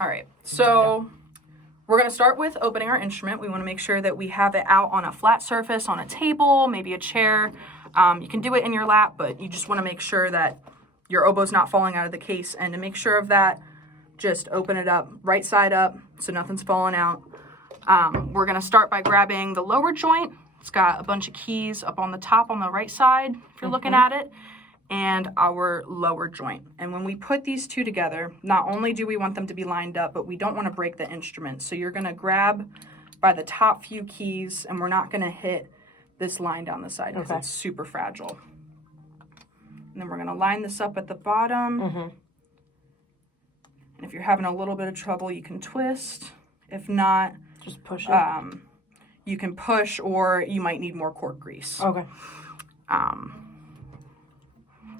All right, so we're going to start with opening our instrument. We want to make sure that we have it out on a flat surface, on a table, maybe a chair. You can do it in your lap, but you just want to make sure that your oboe's not falling out of the case. And to make sure of that, just open it up right side up so nothing's falling out. We're going to start by grabbing the lower joint. It's got a bunch of keys up on the top on the right side, if you're looking at it, and our lower joint. And when we put these two together, not only do we want them to be lined up, but we don't want to break the instrument. So you're going to grab by the top few keys, and we're not going to hit this line down the side because it's super fragile. And then we're going to line this up at the bottom. And if you're having a little bit of trouble, you can twist. If not, just push it. You can push, or you might need more cork grease. Okay.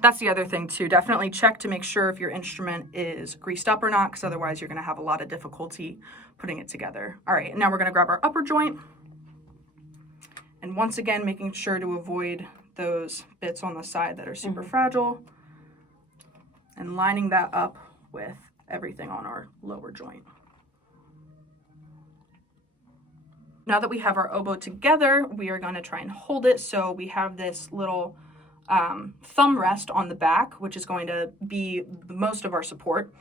That's the other thing too. Definitely check to make sure if your instrument is greased up or not, because otherwise you're going to have a lot of difficulty putting it together. All right, now we're going to grab our upper joint. And once again, making sure to avoid those bits on the side that are super fragile. And lining that up with everything on our lower joint. Now that we have our oboe together, we are going to try and hold it. So we have this little thumb rest on the back, which is going to be most of our support.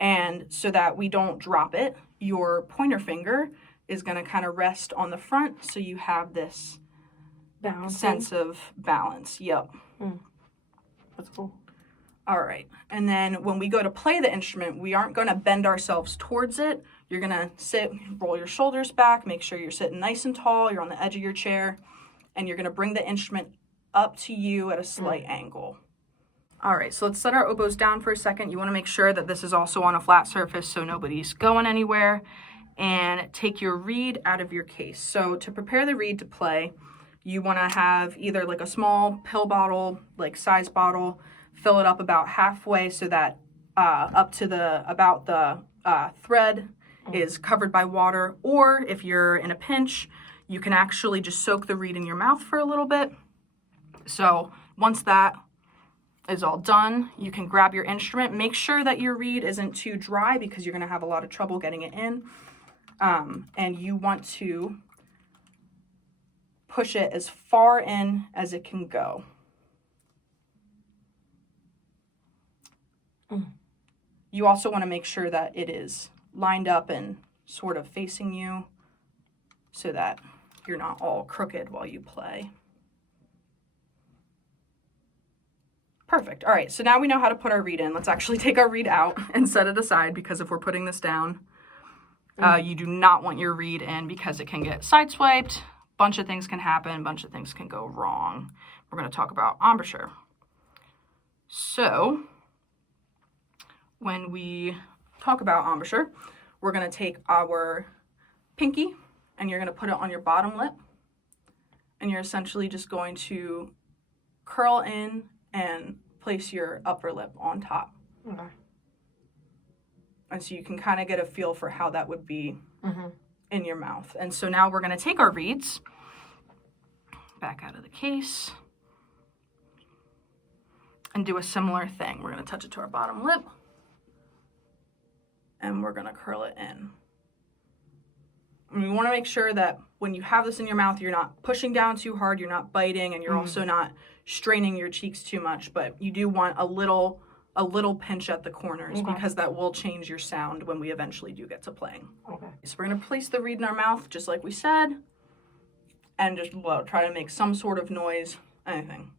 And so that we don't drop it, your pointer finger is going to kind of rest on the front. So you have this sense of balance. Yep. That's cool. All right. And then when we go to play the instrument, we aren't going to bend ourselves towards it. You're going to sit, roll your shoulders back, make sure you're sitting nice and tall, you're on the edge of your chair, and you're going to bring the instrument up to you at a slight angle. All right, so let's set our oboes down for a second. You want to make sure that this is also on a flat surface so nobody's going anywhere. And take your reed out of your case. So to prepare the reed to play, you want to have either like a small pill bottle, like size bottle, fill it up about halfway so that up to the thread is covered by water. Or if you're in a pinch, you can actually just soak the reed in your mouth for a little bit. So once that is all done, you can grab your instrument. Make sure that your reed isn't too dry because you're going to have a lot of trouble getting it in. And you want to push it as far in as it can go. You also want to make sure that it is lined up and sort of facing you so that you're not all crooked while you play. Perfect. All right, so now we know how to put our reed in. Let's actually take our reed out and set it aside because if we're putting this down, you do not want your reed in because it can get sideswiped. Bunch of things can happen. Bunch of things can go wrong. We're going to talk about embouchure. So when we talk about embouchure, we're going to take our pinky and you're going to put it on your bottom lip. And you're essentially just going to curl in and place your upper lip on top. Okay. And so you can kind of get a feel for how that would be in your mouth. And so now we're going to take our reeds back out of the case and do a similar thing. We're going to touch it to our bottom lip and we're going to curl it in. And we want to make sure that when you have this in your mouth, you're not pushing down too hard, you're not biting, and you're also not straining your cheeks too much, but you do want a little pinch at the corners because that will change your sound when we eventually do get to playing. Okay. So we're going to place the reed in our mouth just like we said and just try to make some sort of noise, anything.